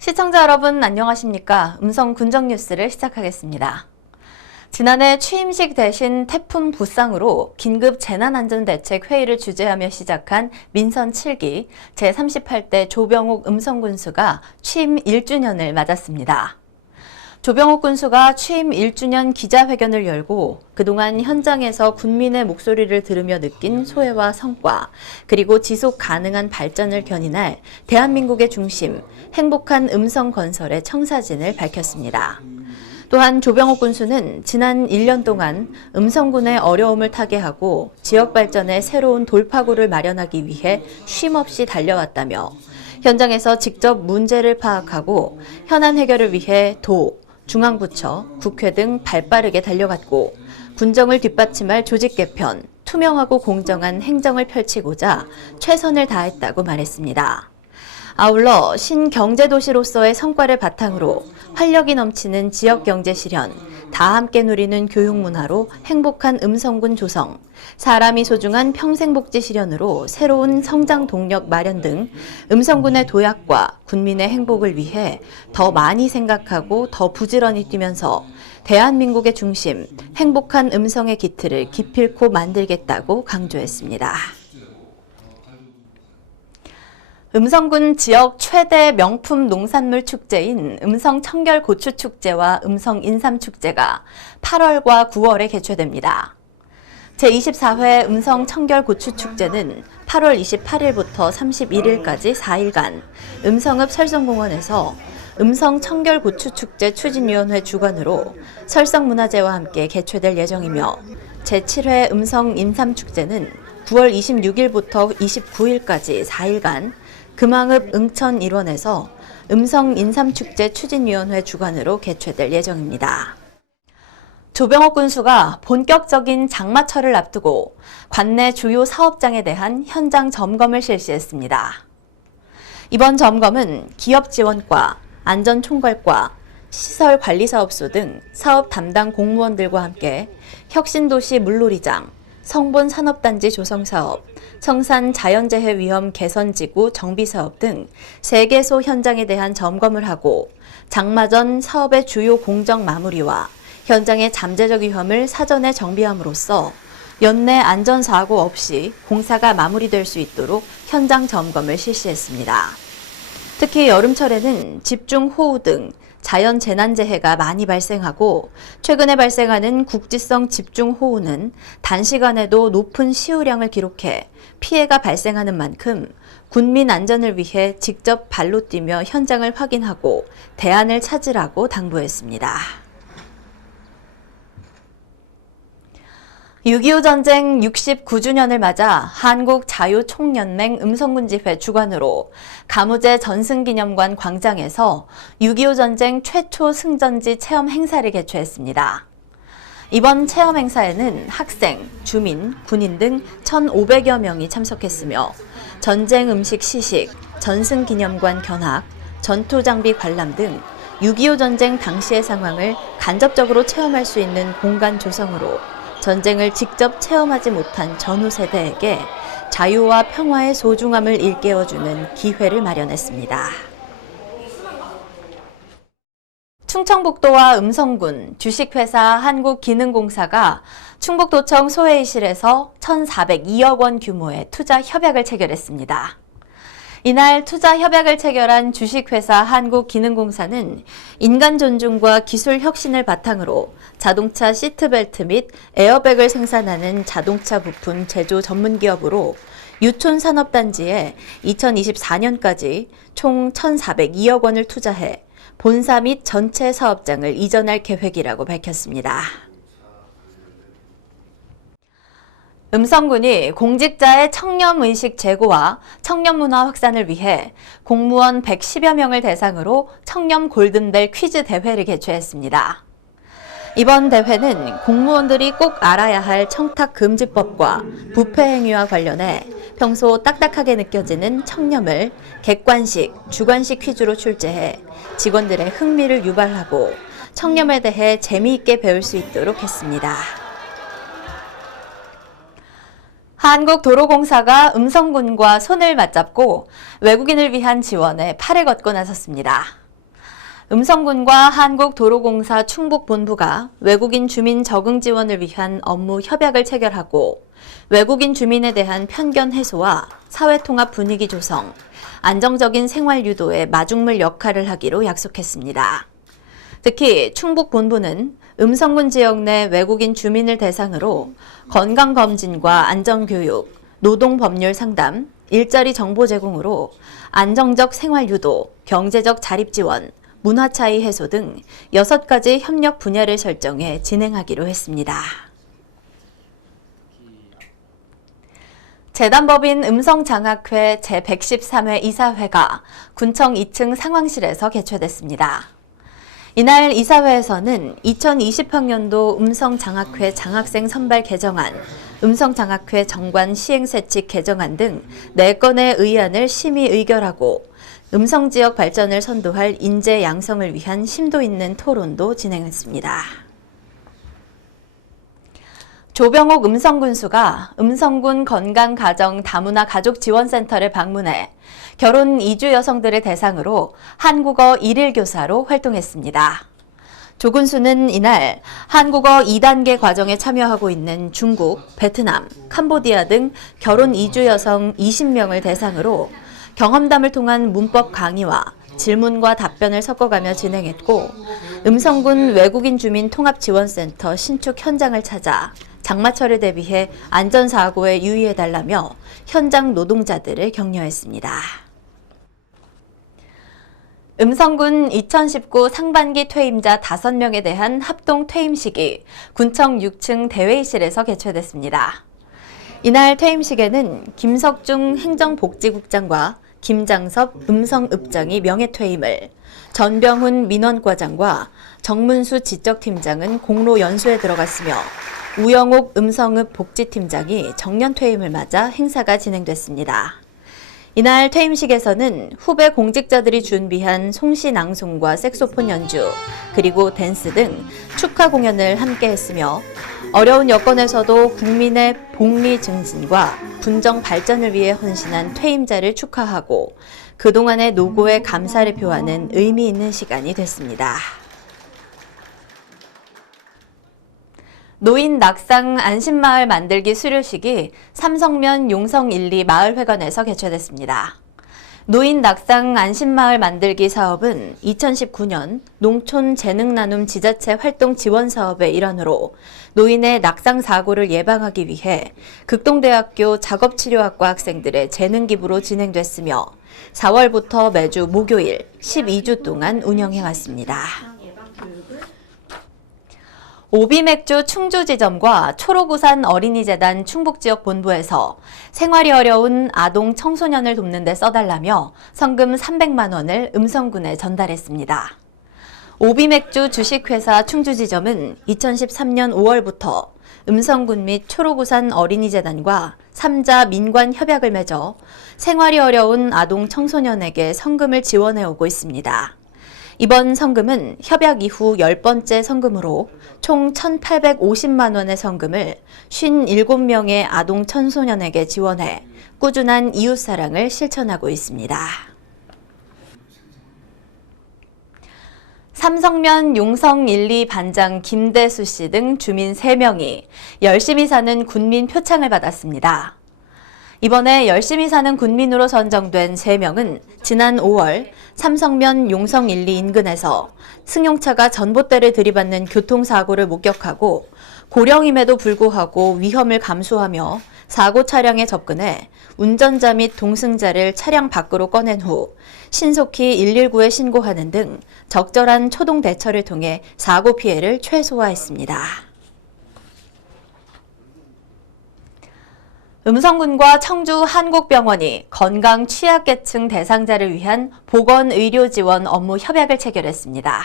시청자 여러분 안녕하십니까? 음성 군정 뉴스를 시작하겠습니다. 지난해 취임식 대신 태풍 부상으로 긴급 재난안전대책 회의를 주재하며 시작한 민선 7기 제38대 조병옥 음성군수가 취임 1주년을 맞았습니다. 조병옥 군수가 취임 1주년 기자회견을 열고 그동안 현장에서 군민의 목소리를 들으며 느낀 소회와 성과, 그리고 지속 가능한 발전을 견인할 대한민국의 중심, 행복한 음성 건설의 청사진을 밝혔습니다. 또한 조병옥 군수는 지난 1년 동안 음성군의 어려움을 타개하고 지역 발전에 새로운 돌파구를 마련하기 위해 쉼없이 달려왔다며 현장에서 직접 문제를 파악하고 현안 해결을 위해 도, 중앙부처, 국회 등 발빠르게 달려갔고 군정을 뒷받침할 조직 개편, 투명하고 공정한 행정을 펼치고자 최선을 다했다고 말했습니다. 아울러 신경제도시로서의 성과를 바탕으로 활력이 넘치는 지역경제 실현, 다 함께 누리는 교육문화로 행복한 음성군 조성, 사람이 소중한 평생복지 실현으로 새로운 성장 동력 마련 등 음성군의 도약과 군민의 행복을 위해 더 많이 생각하고 더 부지런히 뛰면서 대한민국의 중심, 행복한 음성의 기틀을 기필코 만들겠다고 강조했습니다. 음성군 지역 최대 명품 농산물 축제인 음성 청결 고추 축제와 음성 인삼 축제가 8월과 9월에 개최됩니다. 제24회 음성 청결 고추 축제는 8월 28일부터 31일까지 4일간 음성읍 설성공원에서 음성 청결 고추 축제 추진위원회 주관으로 설성문화제와 함께 개최될 예정이며, 제7회 음성 인삼 축제는 9월 26일부터 29일까지 4일간 금왕읍 응천 일원에서 음성 인삼축제 추진위원회 주관으로 개최될 예정입니다. 조병옥 군수가 본격적인 장마철을 앞두고 관내 주요 사업장에 대한 현장 점검을 실시했습니다. 이번 점검은 기업 지원과 안전총괄과 시설관리사업소 등 사업 담당 공무원들과 함께 혁신도시 물놀이장, 성본산업단지 조성사업, 청산 자연재해 위험 개선지구 정비사업 등 3개소 현장에 대한 점검을 하고 장마 전 사업의 주요 공정 마무리와 현장의 잠재적 위험을 사전에 정비함으로써 연내 안전사고 없이 공사가 마무리될 수 있도록 현장 점검을 실시했습니다. 특히 여름철에는 집중호우 등 자연재난재해가 많이 발생하고 최근에 발생하는 국지성 집중호우는 단시간에도 높은 시우량을 기록해 피해가 발생하는 만큼 군민 안전을 위해 직접 발로 뛰며 현장을 확인하고 대안을 찾으라고 당부했습니다. 6.25 전쟁 69주년을 맞아 한국자유총연맹 음성군집회 주관으로 가무제 전승기념관 광장에서 6.25 전쟁 최초 승전지 체험 행사를 개최했습니다. 이번 체험 행사에는 학생, 주민, 군인 등 1,500여 명이 참석했으며 전쟁 음식 시식, 전승기념관 견학, 전투장비 관람 등 6.25 전쟁 당시의 상황을 간접적으로 체험할 수 있는 공간 조성으로 전쟁을 직접 체험하지 못한 전후 세대에게 자유와 평화의 소중함을 일깨워주는 기회를 마련했습니다. 충청북도와 음성군, 주식회사 한국기능공사가 충북도청 소회의실에서 1,402억 원 규모의 투자 협약을 체결했습니다. 이날 투자 협약을 체결한 주식회사 한국기능공사는 인간 존중과 기술 혁신을 바탕으로 자동차 시트벨트 및 에어백을 생산하는 자동차 부품 제조 전문기업으로 유촌산업단지에 2024년까지 총 1,402억 원을 투자해 본사 및 전체 사업장을 이전할 계획이라고 밝혔습니다. 음성군이 공직자의 청렴의식 제고와 청렴문화 확산을 위해 공무원 110여 명을 대상으로 청렴 골든벨 퀴즈 대회를 개최했습니다. 이번 대회는 공무원들이 꼭 알아야 할 청탁금지법과 부패행위와 관련해 평소 딱딱하게 느껴지는 청렴을 객관식, 주관식 퀴즈로 출제해 직원들의 흥미를 유발하고 청렴에 대해 재미있게 배울 수 있도록 했습니다. 한국도로공사가 음성군과 손을 맞잡고 외국인을 위한 지원에 팔을 걷고 나섰습니다. 음성군과 한국도로공사 충북본부가 외국인 주민 적응 지원을 위한 업무 협약을 체결하고 외국인 주민에 대한 편견 해소와 사회통합 분위기 조성, 안정적인 생활 유도에 마중물 역할을 하기로 약속했습니다. 특히 충북본부는 음성군 지역 내 외국인 주민을 대상으로 건강검진과 안전교육, 노동법률 상담, 일자리 정보 제공으로 안정적 생활 유도, 경제적 자립 지원, 문화 차이 해소 등 6가지 협력 분야를 설정해 진행하기로 했습니다. 재단법인 음성장학회 제113회 이사회가 군청 2층 상황실에서 개최됐습니다. 이날 이사회에서는 2020학년도 음성장학회 장학생 선발 개정안, 음성장학회 정관 시행세칙 개정안 등 4건의 의안을 심의 의결하고 음성지역 발전을 선도할 인재 양성을 위한 심도 있는 토론도 진행했습니다. 조병옥 음성군수가 음성군 건강가정 다문화 가족지원센터를 방문해 결혼 이주 여성들을 대상으로 한국어 1일 교사로 활동했습니다. 조 군수는 이날 한국어 2단계 과정에 참여하고 있는 중국, 베트남, 캄보디아 등 결혼 이주 여성 20명을 대상으로 경험담을 통한 문법 강의와 질문과 답변을 섞어가며 진행했고 음성군 외국인 주민 통합지원센터 신축 현장을 찾아 장마철을 대비해 안전사고에 유의해달라며 현장 노동자들을 격려했습니다. 음성군 2019 상반기 퇴임자 5명에 대한 합동 퇴임식이 군청 6층 대회의실에서 개최됐습니다. 이날 퇴임식에는 김석중 행정복지국장과 김장섭 음성읍장이 명예퇴임을, 전병훈 민원과장과 정문수 지적팀장은 공로 연수에 들어갔으며 우영옥 음성읍 복지팀장이 정년퇴임을 맞아 행사가 진행됐습니다. 이날 퇴임식에서는 후배 공직자들이 준비한 송시 낭송과 색소폰 연주, 그리고 댄스 등 축하 공연을 함께 했으며 어려운 여건에서도 국민의 복리 증진과 군정 발전을 위해 헌신한 퇴임자를 축하하고 그동안의 노고에 감사를 표하는 의미 있는 시간이 됐습니다. 노인 낙상 안심마을 만들기 수료식이 삼성면 용성 1, 2 마을회관에서 개최됐습니다. 노인 낙상 안심마을 만들기 사업은 2019년 농촌 재능나눔 지자체 활동 지원 사업의 일환으로 노인의 낙상 사고를 예방하기 위해 극동대학교 작업치료학과 학생들의 재능 기부로 진행됐으며 4월부터 매주 목요일 12주 동안 운영해왔습니다. 오비맥주 충주지점과 초록우산 어린이재단 충북지역 본부에서 생활이 어려운 아동 청소년을 돕는 데 써달라며 성금 300만 원을 음성군에 전달했습니다. 오비맥주 주식회사 충주지점은 2013년 5월부터 음성군 및 초록우산 어린이재단과 3자 민관 협약을 맺어 생활이 어려운 아동 청소년에게 성금을 지원해오고 있습니다. 이번 성금은 협약 이후 10번째 성금으로 총 1,850만 원의 성금을 57명의 아동 청소년에게 지원해 꾸준한 이웃사랑을 실천하고 있습니다. 삼성면 용성 1, 2 반장 김대수 씨 등 주민 3명이 열심히 사는 군민 표창을 받았습니다. 이번에 열심히 사는 군민으로 선정된 3명은 지난 5월 삼성면 용성 1, 2 인근에서 승용차가 전봇대를 들이받는 교통사고를 목격하고 고령임에도 불구하고 위험을 감수하며 사고 차량에 접근해 운전자 및 동승자를 차량 밖으로 꺼낸 후 신속히 119에 신고하는 등 적절한 초동 대처를 통해 사고 피해를 최소화했습니다. 음성군과 청주 한국병원이 건강 취약계층 대상자를 위한 보건의료지원 업무 협약을 체결했습니다.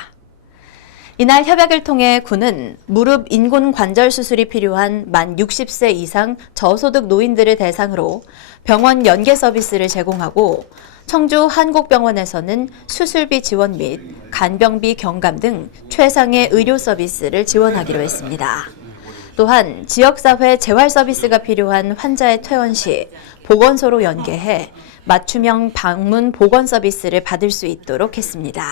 이날 협약을 통해 군은 무릎 인공관절 수술이 필요한 만 60세 이상 저소득 노인들을 대상으로 병원 연계 서비스를 제공하고 청주 한국병원에서는 수술비 지원 및 간병비 경감 등 최상의 의료 서비스를 지원하기로 했습니다. 또한 지역사회 재활 서비스가 필요한 환자의 퇴원 시 보건소로 연계해 맞춤형 방문 보건 서비스를 받을 수 있도록 했습니다.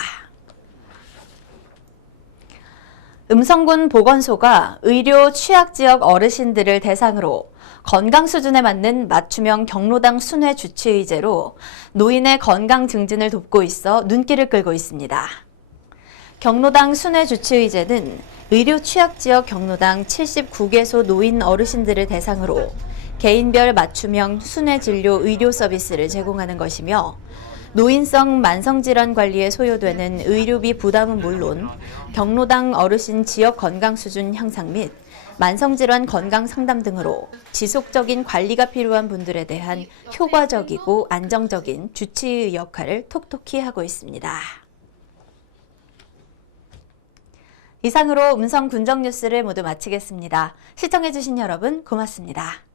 음성군 보건소가 의료 취약지역 어르신들을 대상으로 건강 수준에 맞는 맞춤형 경로당 순회 주치 의제로 노인의 건강 증진을 돕고 있어 눈길을 끌고 있습니다. 경로당 순회 주치 의제는 의료 취약지역 경로당 79개소 노인 어르신들을 대상으로 개인별 맞춤형 순회 진료 의료 서비스를 제공하는 것이며 노인성 만성질환 관리에 소요되는 의료비 부담은 물론 경로당 어르신 지역 건강 수준 향상 및 만성질환 건강 상담 등으로 지속적인 관리가 필요한 분들에 대한 효과적이고 안정적인 주치의 역할을 톡톡히 하고 있습니다. 이상으로 음성 군정 뉴스를 모두 마치겠습니다. 시청해주신 여러분 고맙습니다.